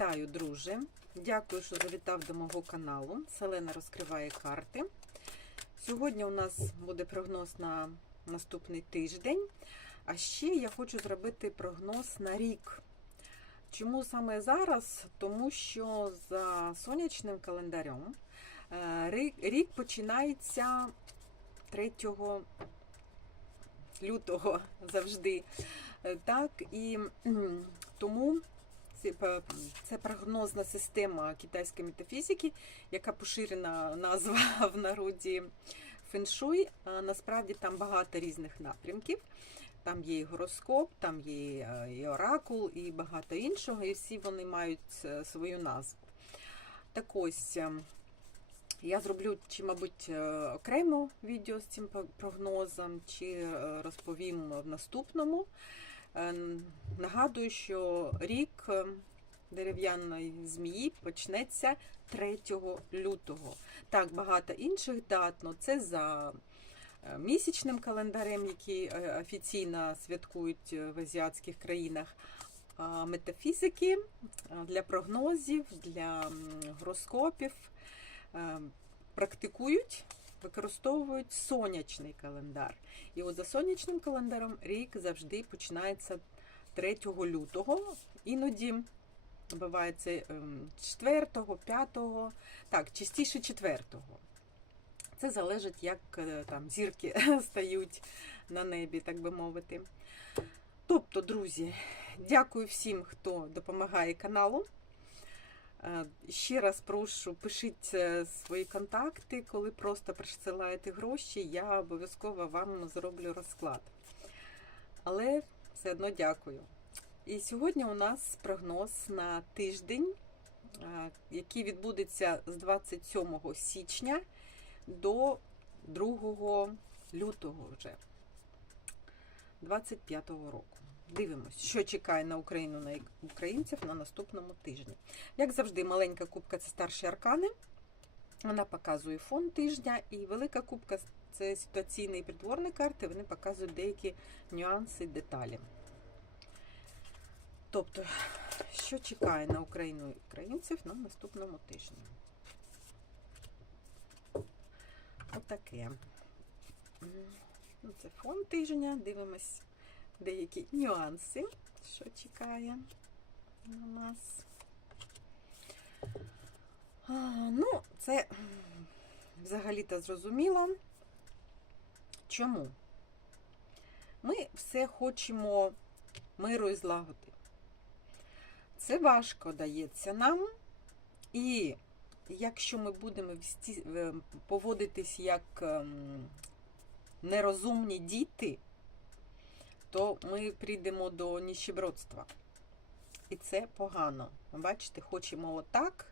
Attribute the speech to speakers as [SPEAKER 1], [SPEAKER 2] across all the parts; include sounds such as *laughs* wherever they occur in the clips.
[SPEAKER 1] Вітаю, друже! Дякую, що завітав до мого каналу. Селена розкриває карти. Сьогодні у нас буде прогноз на наступний тиждень. А ще я хочу зробити прогноз на рік. Чому саме зараз? Тому що за сонячним календарем е, рік, починається 3 лютого *laughs* завжди. Е, Так, і тому це, прогнозна система китайської метафізики, яка поширена назва *laughs* в народі феншуй. Насправді там багато різних напрямків. Там є і гороскоп, там є е, і оракул, і багато іншого, і всі вони мають е, свою назву. Так ось, е, я зроблю, чи, мабуть, е, окремо відео з цим прогнозом, чи е, розповім в наступному. Е, Нагадую, що рік е, дерев'яної змії почнеться 3 лютого. Так, багато інших дат, але це за е, місячним календарем, який офіційно святкують в азіатських країнах. А метафізики для прогнозів, для гороскопів практикують, використовують сонячний календар. І от за сонячним календарем рік завжди починається 3 лютого, іноді буває це 4, 5, так, частіше 4. Це залежить, як е, там зірки *laughs* стають на небі, так би мовити. Тобто, друзі, дякую всім, хто допомагає каналу. Е, Ще раз прошу, пишіть е, свої контакти, коли просто присилаєте гроші, я обов'язково вам зроблю розклад. Але все одно дякую. І сьогодні у нас прогноз на тиждень, е, який відбудеться з 27 січня до 2 лютого вже 25-го року. Дивимось, що чекає на Україну на українців на наступному тижні. Як завжди, маленька кубка це старші аркани. Вона показує фон тижня, і велика кубка це ситуаційні і придворні карти, вони показують деякі нюанси, деталі. Тобто, що чекає на Україну і українців на наступному тижні? Отаке. Ну, Це фон тижня. Дивимось деякі нюанси, що чекає на нас. Ну, це взагалі-то зрозуміло. Чому? Ми все хочемо миру і злагоди. Це важко дається нам. І якщо ми будемо е, поводитись як ем, нерозумні діти, то ми прийдемо до ніщебродства. І це погано. Бачите, хочемо отак.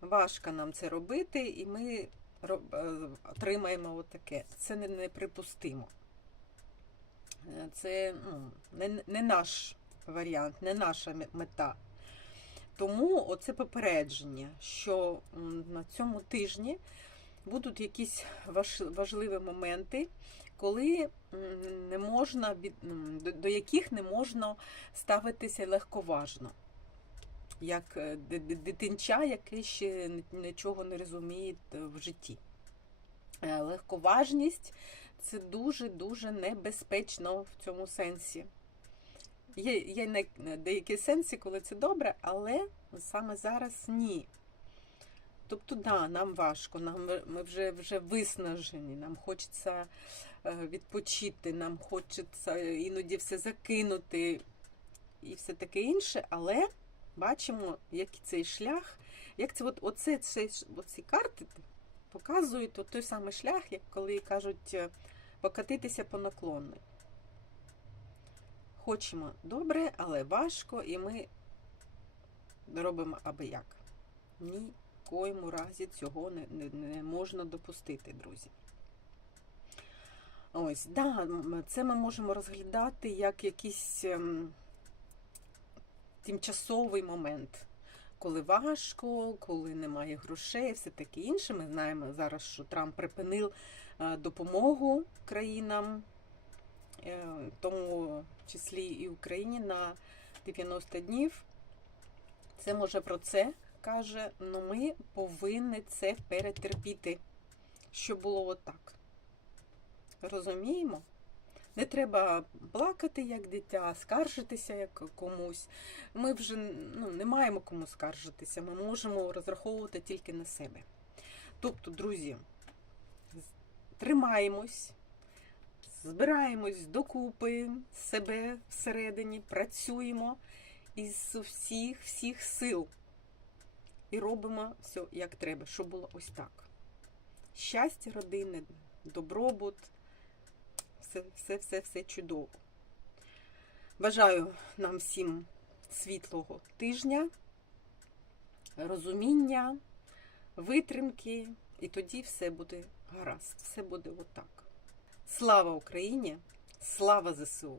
[SPEAKER 1] Важко нам це робити, і ми е, отримаємо отаке. Це не- неприпустимо. Е, Це ну, не, не наш варіант, не наша мета. Тому оце попередження, що на цьому тижні будуть якісь важливі моменти, коли не можна до, яких не можна ставитися легковажно. Як е, ди- ди- дитинча, яке ще нічого не розуміє е, в житті. Е, Легковажність це дуже-дуже небезпечно в цьому сенсі. Є, є деякі сенси, коли це добре, але саме зараз ні. Тобто, да, нам важко, нам ми вже, вже виснажені, нам хочеться відпочити, нам хочеться іноді все закинути і все таке інше, але бачимо, як цей шлях, як це от, оце, це, оці карти показують от той самий шлях, як коли кажуть е, покатитися по наклонной. Хочемо добре, але важко, і ми робимо аби як. Ні в коєму разі цього не, не, не можна допустити, друзі. Ось, да, це ми можемо розглядати як якийсь ем, тимчасовий момент, коли важко, коли немає грошей, все таке інше. Ми знаємо зараз, що Трамп припинив е, допомогу країнам, е, тому числі і Україні на 90 днів. Це може про це каже, але ми повинні це перетерпіти, щоб було отак. Розуміємо? Не треба плакати як дитя, скаржитися як комусь. Ми вже ну, не маємо кому скаржитися, ми можемо розраховувати тільки на себе. Тобто, друзі, тримаємось, збираємось докупи себе всередині, працюємо із всіх всіх сил і робимо все як треба, щоб було ось так. Щастя родини, добробут, все, все, все, все чудово. Бажаю нам всім світлого тижня, розуміння, витримки, і тоді все буде гаразд, все буде отак. Слава Україні! Слава ЗСУ!